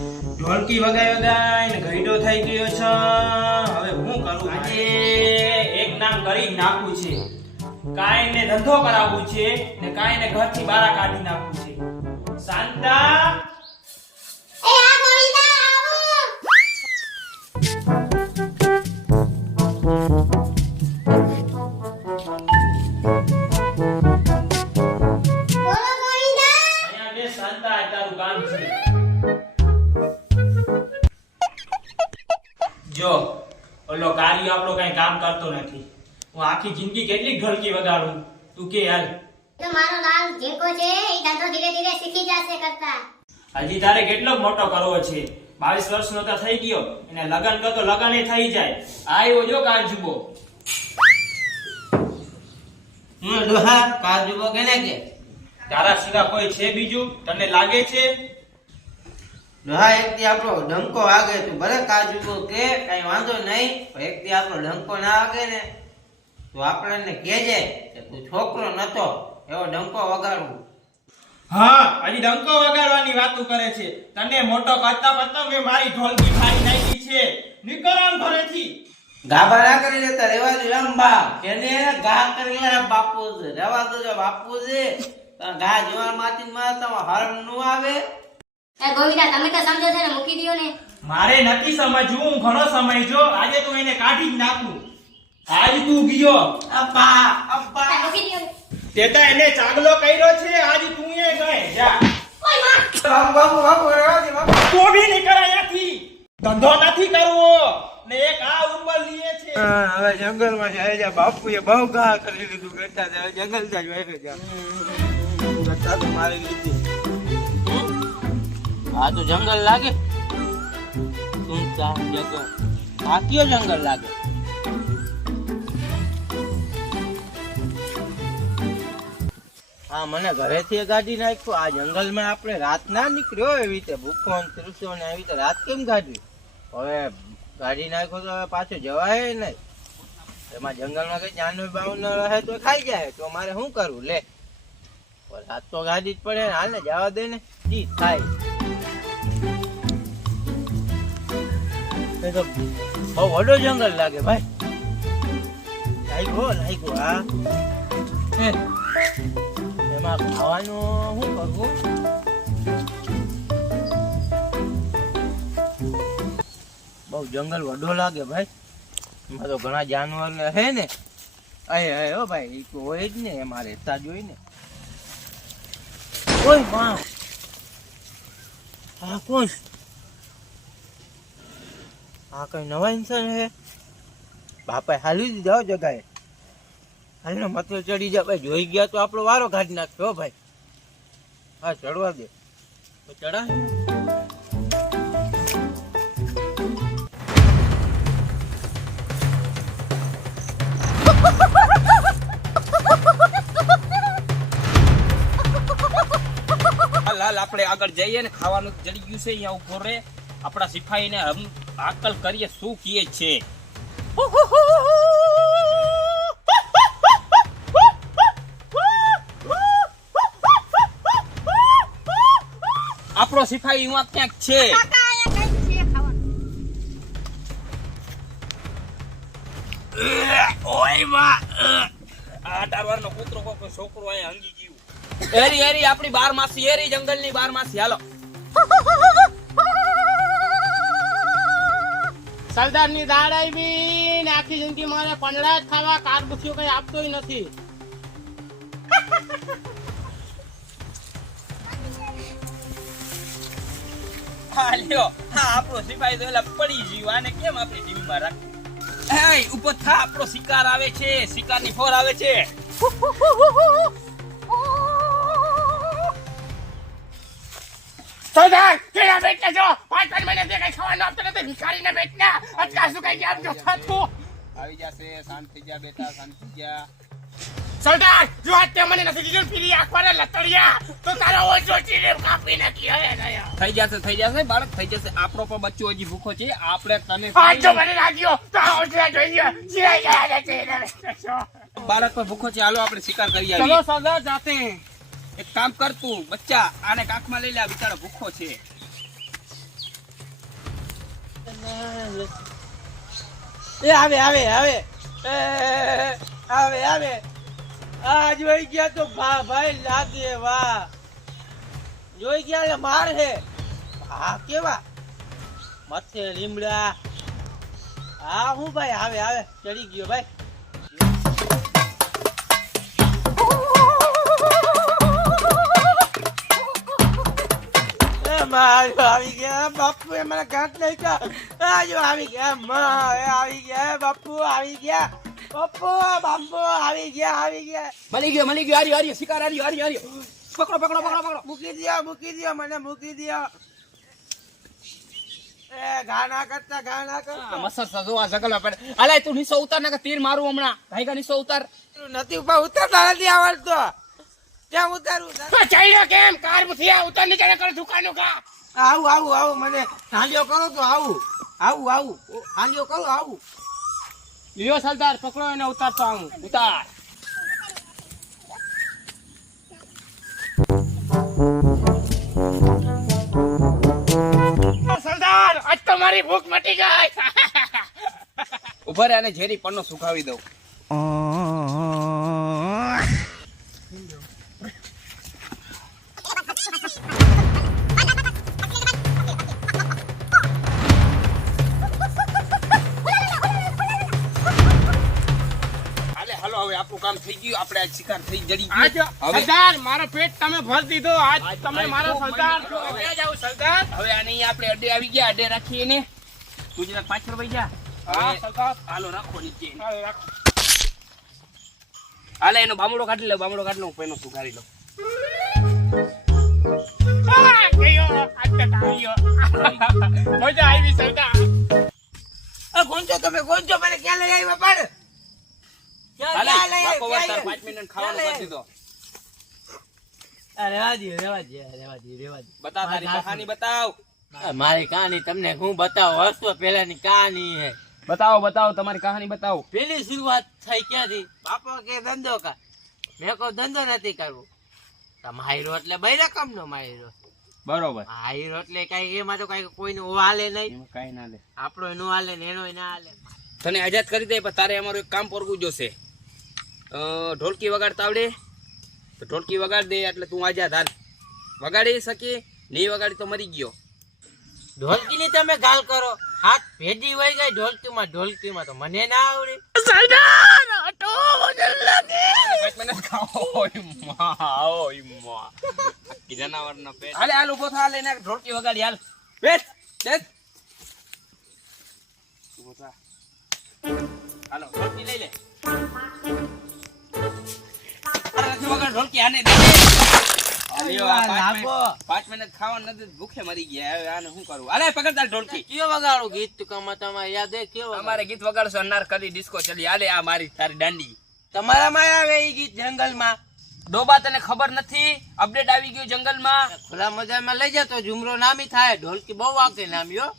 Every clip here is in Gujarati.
ઢોલકી વગાઈ ને ઘઈડો થઈ ગયો છે. હવે હું કરું? આજે એક નામ કરી નાખવું છે. કાંઈ ને ધંધો કરાવવું છે ને કાંઈ ને ઘરથી બહાર કાઢી નાખવું છે. શાંતા એ આ ગોવિંદા આવો. બોલો ગોવિંદા. અહીંયા બે શાંતા આ તારું કામ છે. જો ઓલો કાર્ય આપણો કઈ કામ કરતો નથી. હું આખી જિંદગી કેટલી ઢોલકી વગાડું તું કે હાલ. તો મારો લાલ ઝીંકો છે એ ધંધો ધીરે ધીરે શીખી જશે કરતા. હજી તારે કેટલો મોટો કરવો છે? 22 વર્ષનો તો થઈ ગયો એને લગન કરતો લગન એ થઈ જાય. આવ્યો જો કાજુબો. ડોહા કાજુબો કેને કે? તારા સિવાય કોઈ છે બીજું તને લાગે છે? ડોહા એક દી આપણો ડંકો વાગે તું ભલે કાજુબો કે કઈ વાંધો નહીં, પણ એક દી આપણો ડંકો ના વાગે ને તો આપણને કહેજે કે તું છોકરો નતો એવો ડંકો વગાડવું. હા, હજી ડંકો વગાડવાની વાતો કરે છે. તને મોટો કરતા કરતા મેં મારી ઢોલકી ફાડી નાખી છે. નીકળામ ઘરેથી. ગાભા ના કરી લેતા રેવા દે રંબા કેને ગા કરી લે બાપુ છે રેવા દો બાપુ છે. ગા જીવન માથી માં તમા હરમ નું આવે. એ ગોવિંદા તમે તો સમજો છે ને, મૂકી દયો ને. મારે નથી સમજવું, હું ઘણો સમજ્યો. આજે તું એને કાઢી જ નાખું. આજ તું ગયો અપ્પા એ અપ્પા મૂકી દયો ને. તેતા એને ચાગલો કર્યો છે. આજ તું એ ગઈ જા. ઓય માં. બાપુ બાપુ રેવા દે બાપુ. તો ભી નીકળ અહીંયાથી. ધંધો નથી કરવો ને એક આ ઉપર લીએ છે. હવે જંગલ માં જાય જા બાપુએ બહુ ગા કરી લીધું કરતા હવે જંગલ જાય વાય જા કરતા તો મારી લીધી. આ તો જંગલ લાગે સુનતા જંગલ. આ કયો જંગલ લાગે? હા મને ઘરેથી ગાડી નાખ્યો. આ જંગલમાં આપણે રાત ના નીકળ્યો એવી રીતે ભૂખો ને તૃષો ને એવી રીતે રાત કેમ કાઢવી? હવે ગાડી નાખ્યો તો હવે પાછો જવાય નહીં. એમાં જંગલમાં કઈ જાનવર બાવર રહે તો ખાઈ જાય તો મારે શું કરવું? લે રાત તો ગાડી જ પડે ને. હાલ ને જવા દે ને જી થાય. એ તો બહુ વડો જંગલ લાગે ભાઈ. લાગ્યો હા. એમાં ખાવાનું શું કરવું? બહુ જંગલ વડો લાગે ભાઈ. એમાં તો ઘણા જાનવર હે ને. અહે હો ભાઈ એ તો હોય જ ને, એમાં રહેતા જ હોય ને. ઓય માં આ કોણ? આ કઈ નવા ઇન્સાન હે? બાપા હાલી જ જાઓ જગાએ. હાલને મતલબ ચડી જા ભાઈ. જોઈ ગયા તો આપણો વારો કાઢી નાખ્યો ભાઈ. હા ચડવા દે તો ચડા. હાલ આપણે આગળ જઈએ ને. ખાવાનું જડી ગયું છે. અહીંયા ઉભો રે. આપણા સિપાહીને આકલ કરીએ શું કીએ છે. આપણો સિપાહી હું ક્યાંક છે. ઓય માં આ ડારવાનો કૂતરો કોઈ છોકરો અહીંયા હંગી ગયું. એરી એરી આપણી 12 માસી એરી જંગલની 12 માસી. હાલો સરદારની દાળ આવી ને આખી જિંદગી મારે પંડળા જ ખાવા. કાર બુથિયો કઈ આપતોય નથી. હા લ્યો. હા આપણો સિપાહી તો એલા પડી ગયો. આને કેમ આપણી ટીવીમાં રાખવું? એ ઉપર થા. આપણો શિકાર આવે છે. શિકારની ફોર આવે છે. સરદાર કેળા બેઠા છો. 5 મહિને કઈ ખાવાનું આપતો નથી. ભિખારીને બેઠના અટકાશું કઈ આમ જો થતું. આવી જશે. શાંત થઈ જા બેટા, શાંત થઈ જા. સરદાર જો આ તે મને નથી કીધું પીરી આખવાના લતડિયા તો તારો ઓછો ચીરે કાપી નાખી. હવે નયા થઈ જશે બાળક થઈ જશે. આપણો પણ બચ્ચો હજી ભૂખો છે. આપણે તને આ જો મને લાગ્યો તો આ ઓછા જોઈએ સિરાઈ ગયા છે. બાળક પણ ભૂખો છે. હાલો આપણે શિકાર કરી ચલો આવીએ. સરદાર જાતે हैं. એક કામ કર તું બચ્ચા, આને કાખમાં લઈ લે. આ બિચારો ભૂખો છે. એ આવે આવે આવે એ આવે આવે આ જોઈ ગયા તો ભાઈ લાગે વાહ જોઈ ગયા એટલે માર હે હા કેવા મથે લીમડા હા હું ભાઈ આવે આવે ચડી ગયો ભાઈ આવી ગયા બાપુ એ મને ગાંઠ નહીં કા જો આવી ગયા આવી ગયા બાપુ આવી ગયા બાપુ બાપુ આવી ગયા મળી ગયો આર્યો શિકાર આર્યો પકડો મૂકી દો મને મૂકી દો એ ગાના કરતા મસ્ત જોવા જગલા પડે અલે તું નીચે ઉતાર ને તીર મારું હમણાં ભાઈકા નીચે ઉતાર નથી ઉપર ઉતરતા નથી આવડતો ક્યાં ઉતારું ચાલ્યો કેમ કાર મુઠિયા ઉતર નીચે કર દુકાનો કા આવું મને હાંડિયો કરો તો આવું હાંડિયો કરો આવું લ્યો સરદાર પકડો એને ઉતારતો આવું ઉતાર સરદાર આજ તો મારી ભૂખ મટી ગઈ ઉભા રે અને ઝેરી પન્નો સુખાવી દઉં હવે આપણું કામ થઈ ગયું આપણે આજ શિકાર થઈ જડી ગયો સરદાર મારો પેટ તમે ભર દીધો આજ તમે મારો સરદાર હવે જાવ સરદાર હવે આને આપણે અડે આવી ગયા અડે રાખીએ ને તું જરા પાછળ વઈ જા હા સરદાર હાલો રાખો નીચે હાલો રાખો હાલે એનો બામડો કાઢી લો પેનો સુધારી લો ગયો આજ તો આવ્યો મજા આવી સરદાર ગોંજો મને ક્યાં લઈ આવ્યા પાડ હાલે બાકો વસ્તાર 5 મિનિટ ખાવાનું કરી દીધો રેવા દે બતા તારી કહાની બતાવ મારી કહાની તમને હું બતાવું વર્ષો પહેલાની કહાની હે બતાવો તમારી કહાની બતાવો પેલી શરૂઆત થઈ ક્યાંથી બાપો કે ધંધો કર મેં કોઈ ધંધો નથી કરવો માયરો એટલે બઈ રકમ નો માયરો બરોબર માયરો એટલે કઈ એમાં તો કઈ કોઈનું હાલે નહીં કઈ ના લે આપણો એનો હાલે ને એનો ના હાલે તને આઝાદ કરી દે પણ તારે અમારું એક કામ પરવું જોશે ઢોલકી વગાડતા આવડે તો ઢોલકી વગાડ દે એટલે તું આઝાદ હાલ વગાડી શકી નહીં વગાડી તો મરી ગયો ઢોલકી ની તમે ગાલ કરો હાથ ભેડી વહી ગઈ ઢોલકીમાં તો મને ના આવડે સરદાર આટો વજન લાગે જનાવરના પેટ હાલ ઉભો થા લઈને ઢોલકી વગાડી હાલ બેસ ઉભો થા હાલો ઢોલકી લઈ લે ઢોલકી આને દે 5 મિનિટ ખાવાનું નથી ભૂખે મરી ગયા હવે આને શું કરું અરે પકડતા ઢોલકી કયો વગાડું ગીત તું તમારે યાદ હે કેવો અમારે ગીત વગાડશો અનારકલી ડિસ્કો ચલી હાલે આ મારી તારી દાંડી તમારામાં આવે એ ગીત જંગલમાં ડોબા તને ખબર નથી અપડેટ આવી ગયું જંગલમાં ખુલ્લા મજામાં લઈ જતો ઝુમરો નામી થાય ઢોલકી બહુ વાગે નામ્યો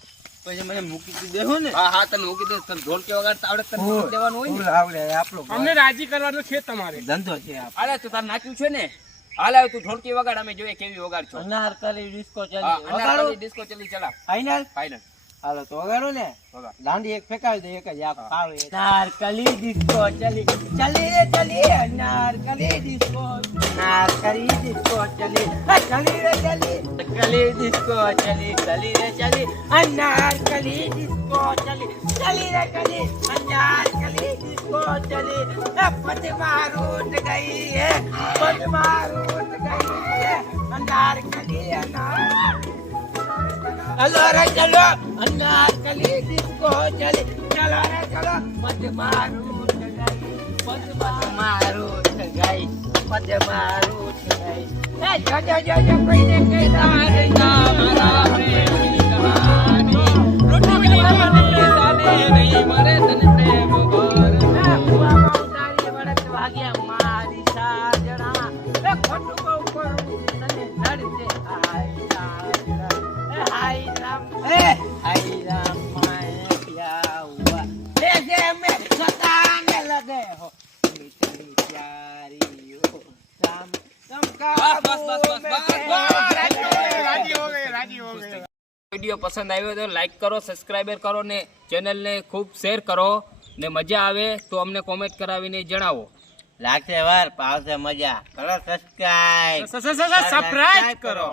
પછી મને મૂકી દેવું ને હા તને મૂકી દે તને ઢોલકી વગાડતા આવડે તને મૂકી દેવાનું હોય ને આવડે આપણો અમને રાજી કરવાનો છે તમારે ધંધો છે હાલે તું તાર નાખ્યું છે ને હાલે તું ઢોલકી વગાડ અમે જોઈએ કેવી વગાડ છો અનારકલી ડિસ્કો હા, ચાલી અનારકલી ડિસ્કો ચલી ચલા ફાઈનલ હાલો તો વગાડો ને વગાડ. દાંડી એક ફેંકાવી દે એક જ આખો કાળો અનારકલી ડિસ્કો ચલી રે ચલી અનારકલી ડિસ્કો ચલી રે ચલી ડિસ્કો ચલી રે ચલી અનારકલી ડિસ્કો ચલી રે ચલી અનારકલી ડિસ્કો ચલી પદમાં રૂટ ગઈ હે અનારકલી चलो रे चलो अनारकली डिस्को चली चलो रे चलो मत मारू गई ए जो कोई ने कहता है हमारा प्रेम की कहानी रोटी सादे नहीं मरे तन प्रेम गोर हुआ उतारी वड़त भाग्या मारी साजना ए खटू को ऊपर तने धड़ से हाय राम मैं क्या हुआ जैसे मैं सताने लगे हो मेरी प्यारी हो राम तुम का बस राजी हो गए વિડીયો પસંદ આવ્યો તો લાઈક કરો, સબસ્ક્રાઈબર કરો ને ચેનલને ખૂબ શેર કરો ને મજા આવે તો અમને કોમેન્ટ કરાવીને જણાવો. લાગશે વાર પાવશે મજા કરો સબસ્ક્રાઇબ સબસ્ક્રાઇબ કરો.